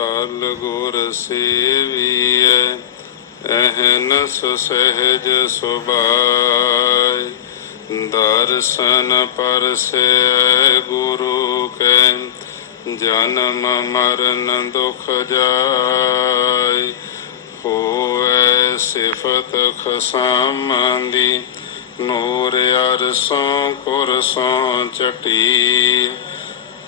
ਟਲ ਗੁਰ ਸੇਵੀਐ ਅਹਨਸ ਸਹਿਜ ਸੁਭਾਈ ਦਰਸ਼ਨ ਪਰਸੈ ਗੁਰੂ ਕੈ, ਜਨਮ ਮਰਨ ਦੁਖ ਜਾਈ ਹੋਏ ਸਿਫਤ ਖਸਾਮਾਂ ਦੀ ਨੂਰ ਅਰਸੋਂ ਕੁਰਸੋਂ ਚਟੀ।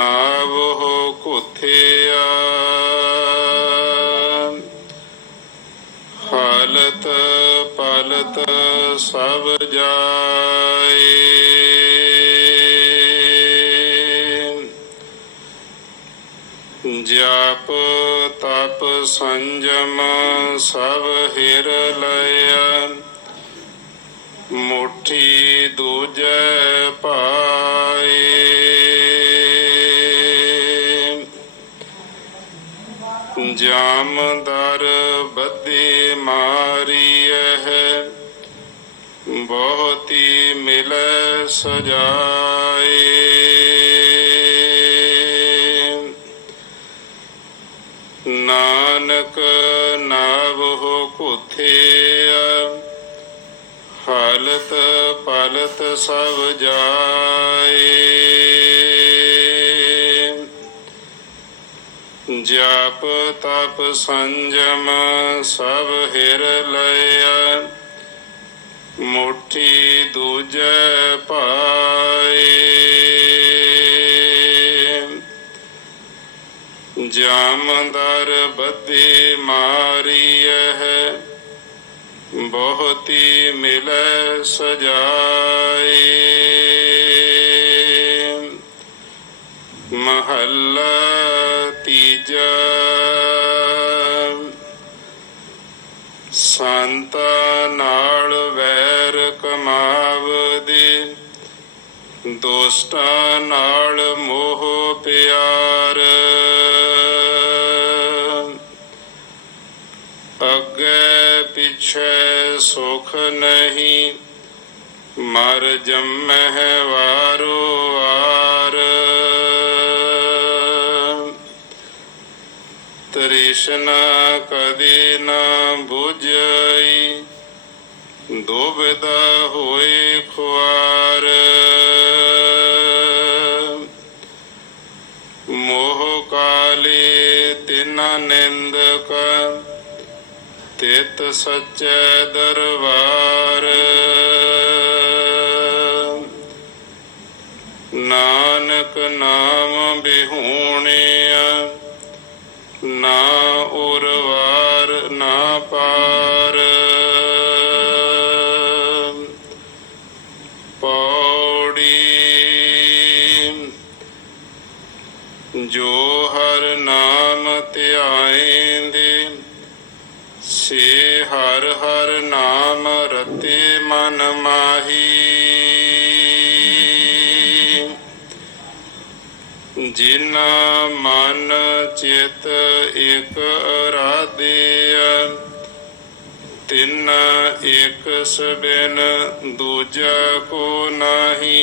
ਨਾਵੋ ਕੁਥਿਆ ਹਾਲਤ ਪਾਲਤ ਸਭ ਜਾਏ। ਜਪ ਤਪ ਸੰਜਮ ਸਭ ਹਿਰ ਲਿਆ ਮੁਠੀ ਦੂਜੈ ਪਾਏ ਜਾਮਦਰ ਬੱਦੀ ਮਾਰੀਐ ਬਹੁਤੀ ਮਿਲੈ ਸਜਾਏ। ਨਾਨਕ ਨਾਵ ਨਾਵੋ ਕੁਥਿਆ ਹਾਲਤ ਪਲਤ ਸਭ ਜਾਏ। ਜਪ ਤਪ ਸੰਜਮ ਸਭ ਹਿਰ ਲਿਆ ਮੁਠੀ ਦੂਜੈ ਪਾਏ। ਜਾਮਦਰ ਬੱਦੀ ਮਾਰੀਐ। ਬਹੁਤੀ ਮਿਲੈ ਸਜਾਏ। ਮਹੱਲਾ ਤੀਜਾ ਸੰਤਾ ਨਾਲ ਵੈਰ ਕਮਾਵਦੀ ਦੋਸਤਾਂ ਨਾਲ ਮੋਹ ਪਿਆਰ ਅੱਗੇ ਪਿਛੇ ਸੁਖ ਨਹੀਂ ਮਰ ਜੰਮਹਿ ਵਾਰੋ ਵਾਰ ਤ੍ਰਿਸ਼ਨਾ ਕਦੇ ਨਾ 부ਝਈ ਦੁਬਦਾ ਹੋਏ ਖੁਆਰ। ਮੋਹ ਕਾਲੇ ਤਿਨਾ ਨਿੰਦਕ, ਤਿਤ ਸਚੈ ਦਰਬਾਰ। ਨਾਨਕ ਨਾਮ ਬਿਹੂਣਿਆ ਨਾ ਉਰਵਾਰ, ਨਾ ਪਾਰ। ਪੌੜੀ ਜੋ ਹਰ ਨਾਮ ਧਿਆਏਂਦੇ, ਸੇ ਹਰ ਹਰ ਨਾਮ ਰਤੇ ਮਨ ਮਾਹੀ। ਜਿਨਾ ਮਨ ਚਿਤ ਇਕ ਅਰਾਧੇ ਤਿੰਨ ਇੱਕ ਸਬਿਨ ਦੂਜਾ ਕੋ ਨਾਹੀ।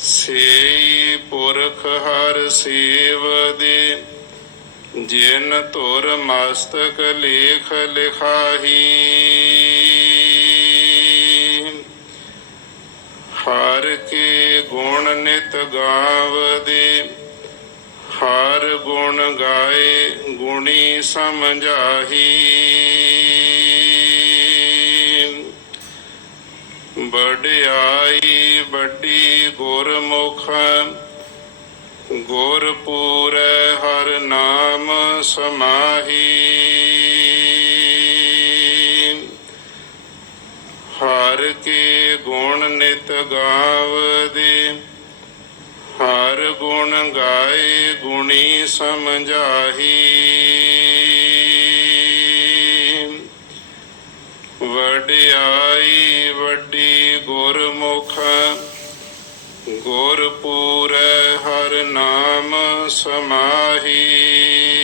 ਸੇਈ ਪੁਰਖ ਹਰ ਸੇਵ ਦੇ, ਜਿਨ ਧੁਰ ਮਸਤਕ ਲੇਖ ਲਿਖਾਹੀ। ਹਰ ਕੇ ਗੁਣ ਨਿਤ ਗਾਵਦੇ, ਹਰ ਗੁਣ ਗਾਏ ਗੁਣੀ ਸਮਝਾਹੀ। ਵਡਿਆਈ ਵੱਡੀ ਗੁਰਮੁਖ ਗੁਰ ਪੂਰੈ ਹਰ ਨਾਮ ਸਮਾਹੀ। ਹਰ ਕੇ ਗੁਣ ਨਿਤ ਗਾਵਦੇ, ਹਰ ਗੁਣ ਗਾਏ ਗੁਣੀ ਸਮਝਾਹੀ। ਵਡਿਆਈ ਵੱਡੀ ਗੁਰਮੁਖ ਗੁਰ ਹਰ ਨਾਮ ਸਮਾਹੀ।